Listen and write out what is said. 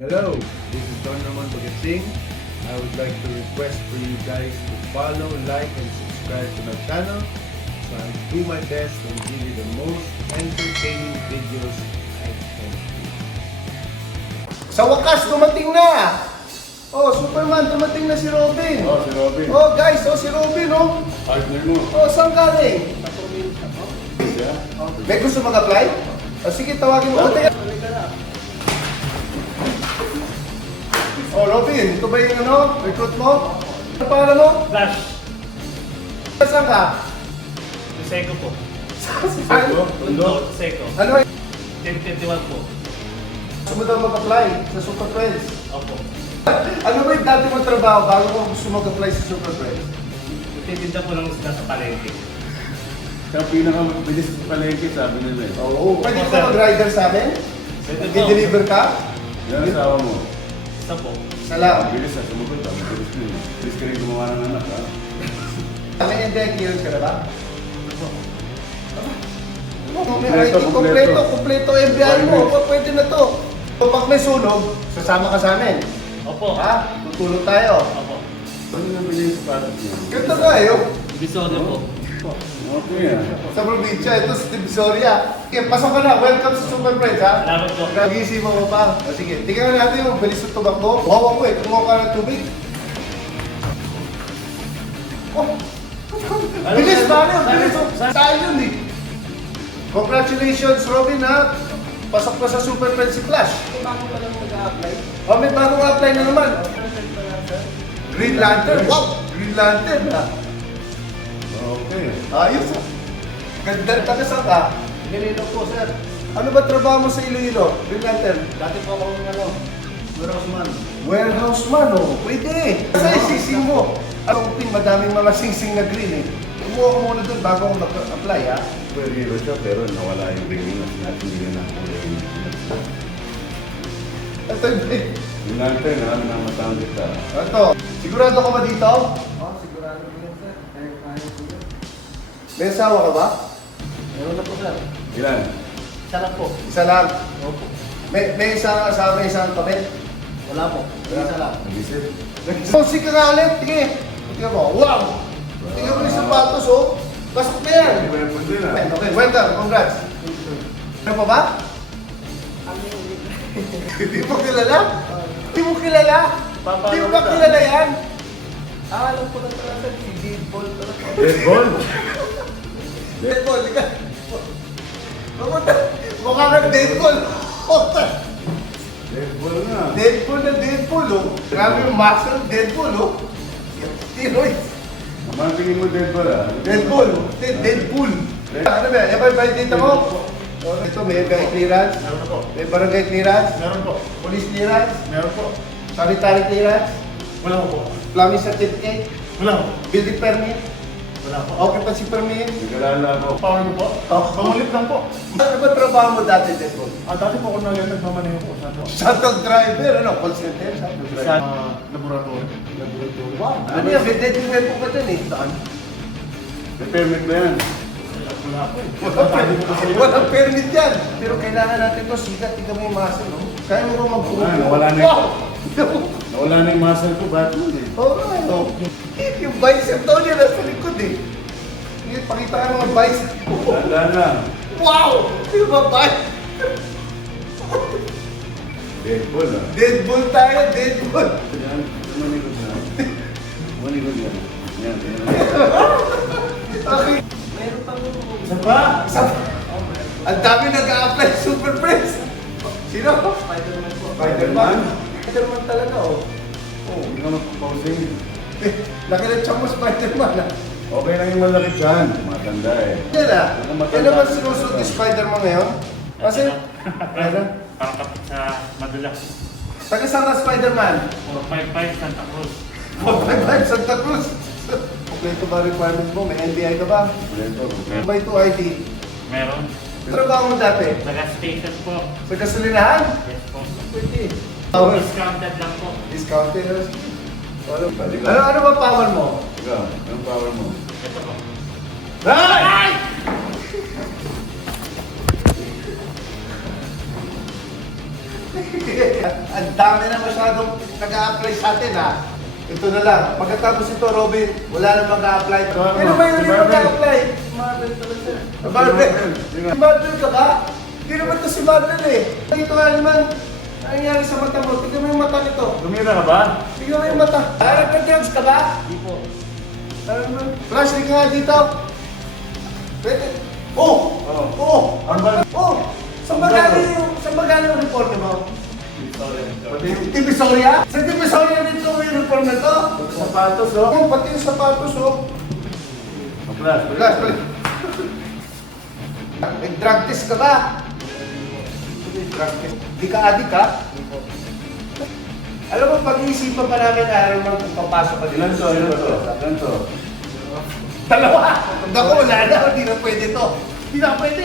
Hello, this is Don Ramon Bagatsing. I would like to request for you guys to follow, like, and subscribe to my channel so I do my best and give you the most entertaining videos I can. Sa wakas, dumating na! Oh, Superman, dumating na si Robin. Oh, si Robin. Oh, guys, si Robin, oh. Partner mo. Oh, saan galing? Siya? May gusto mag-apply? Oh, sige, tawagin mo. Oh, teka. Oh, Robin, ito ba yung recruit mo? Ano pangalan mo? Flash. Saan ka? Seco po. Saan? Tondo. Seco. Ano? 1021 po. Gusto mo daw mag-apply sa Super Friends? Opo. Ano ba yung dati mong trabaho bago mo gusto mag-apply sa Super Friends? Nagtitinda po ng isda sa palengke. Siya ang pinakamabilis sa palengke, sabi nila eh. Oo. Pwede ka mag-rider sa amin? Pwede po. Mag-deliver ka? Yan ang asawa mo. Isa po. Salam. Mabilis na, sumagot ka. Mabilis mo yun. Mabilis ka rin gumawa ng anak, ha? May NDI clearance ka na ba? Kompleto, Kompleto NBI mo. Pwede na to. Pag may sunog, sasama ka sa amin. Opo. Ha? Tutulong tayo. Opo. Ano nabili yung sapatos niya? Ganda tayo. Bisono po. Okay ah. Sa probinsya, ito sa Divisoria. Okay, pasok ka na. Welcome sa Super Friends, ha? Salamat po. Nag-iisip mo pa. O sige, tingnan natin yung bilis ng tubakbo. Wawa ko eh. Kumuha ka ng tubig. Oh! Bilis ba? Bilis. Saan yun eh? Congratulations, Robin, ha? Pasok pa sa Super Friends si Flash. May bago pa lang mag-a-apply? Oh, may bagong apply na naman. Green Lantern. Wow! Green Lantern, ha? Okay. Ayos, ha? Ganda. Taga saan ka? Iloilo po, sir. Ano ba trabaho mo sa Iloilo? Green Lantern? Dati po ako warehouse man. Warehouse man, oh. Pwede. Kasi sising mo. Ang ting madaming mga sing-sing na green eh. Kumuha ko muna doon bago ako mag-apply, ha? Pwede hero siya, pero nawala yung ring at natin hindi na ako ring. Ito yung Yung natin, ha? Namataan kita. Ito. Sigurado ka ba dito? Oo, sigurado po yan, sir. Kaya po yun. May asawa ka ba? Meron na po, sir. Ilan? Isa lang po. Isa lang. Opo. May isang asawa, may isang kapit. Wala po. Isa lang. Nag-isip. Musik ka nga ulit. Tingin. Tingnan mo. Wow! Tingnan mo yung sapatos, oh. Pasok na yan. Hindi mo din ah. Okay, welcome. Congrats. Ano pa ba? Hindi mo kilala? Hindi mo kilala? Hindi mo ba kilala yan? Alam ko na talaga, si Deadpool. Dead ball? Deadpool, di ka. Mukha kang Deadpool. Puta. Dead ball nga. Deadpool na Deadpool, oh. Grabe yung muscle, Deadpool, oh. Steroid. Ang tingin mo dead ball ah? Deadpool. Deadpool. Ano ba? Yan ba yung bayad dito mo? Oh, ito, may FBI clearance. Meron po. May barangay clearance. Meron po. Police clearance. Meron po. Sanitary clearance. Wala po. Plumbing certificate. Wala po. Building permit. Wala po. Occupancy permit. Nag-alala ako. Power mo po? Pangulit lang po. Ano ba trabaho mo dati, Deadpool? Dati po ako nagmamaneho po sa po. Shuttle driver, ano? Call center? Shuttle Sa driver. laboratory. Wow. Ano yan? May dead po ka dyan, eh. Saan? May permit na yan. Wala po eh. Walang permit yan. Pero kailangan natin to sikat. Tingnan mo yung muscle, no? Kaya mo ba mag-puro? Nawala na Wow! Nawala na yung muscle ko, ba't mo eh? Oo, ano? Yung bicep daw niya nasa likod, eh. Hindi, pakita ka ng bicep ko. Tanda na. Wow! Yung ba bicep? Dead ball ah. Deadpool tayo, Deadpool. Yan, manikot na. Manikot yan. Yan, yan. Okay. Meron pang Isa pa? Isa pa? Ang dami nag-a-apply Super Friends. Sino? Spider-Man po. Spider-Man. Spider-Man talaga, oh. Oh, hindi ka magpapausing. Laki ng tiyan mo, Spider-Man, ah. Okay lang yung malaki dyan. Matanda eh. Yan, ah. Ano matanda? Yan naman sinusunod ni Spider-Man ngayon. Kasi, ano? Parang kapit sa Madula. Taga saan ka, Spider-Man? 455 Santa Cruz. 455 Santa Cruz. Kompleto ba requirements mo? May NBI ka ba? Kompleto, kompleto. By 2 ID. Meron. Trabaho mo dati? Sa gas station po. Sa gasolinahan? Yes po. Pwede. Power. Discounted lang po. Discounted. Ano, Balik ka. ano ba power mo? Ikaw, anong power mo? Ito po. Ay! Ang dami na masyadong nag-a-apply sa atin ha. Ito na lang. Pagkatapos ito, Robin, wala na mag-a-apply. Pero ba yun yung mag-a-apply? Marvel talaga siya. Marvel? Marvel ka ba? Hindi naman ito si Marvel eh. Ito nga naman, ang nangyari sa mata mo. Tignan mo yung mata nito. Lumira ka ba? Tignan mo yung mata. Nag-drugs ka ba? Hindi po. Flash, tignan nga dito. Pwede. Oh! Oh! Oh! Saan ba galing yung uniforme mo? Divisoria? Sa Divisoria dito yung uniform na to? Sapatos, oh. Oh, pati yung sapatos, oh. Flash. Flash, nag-drug test ka ba? Drug test. Di ka adik, ha? Alam mo, pag-iisipan pa namin araw lang kung papasok ka dito. Ilan to? Dalawa! Pag ako, wala na, hindi na pwede to. Hindi na pwede.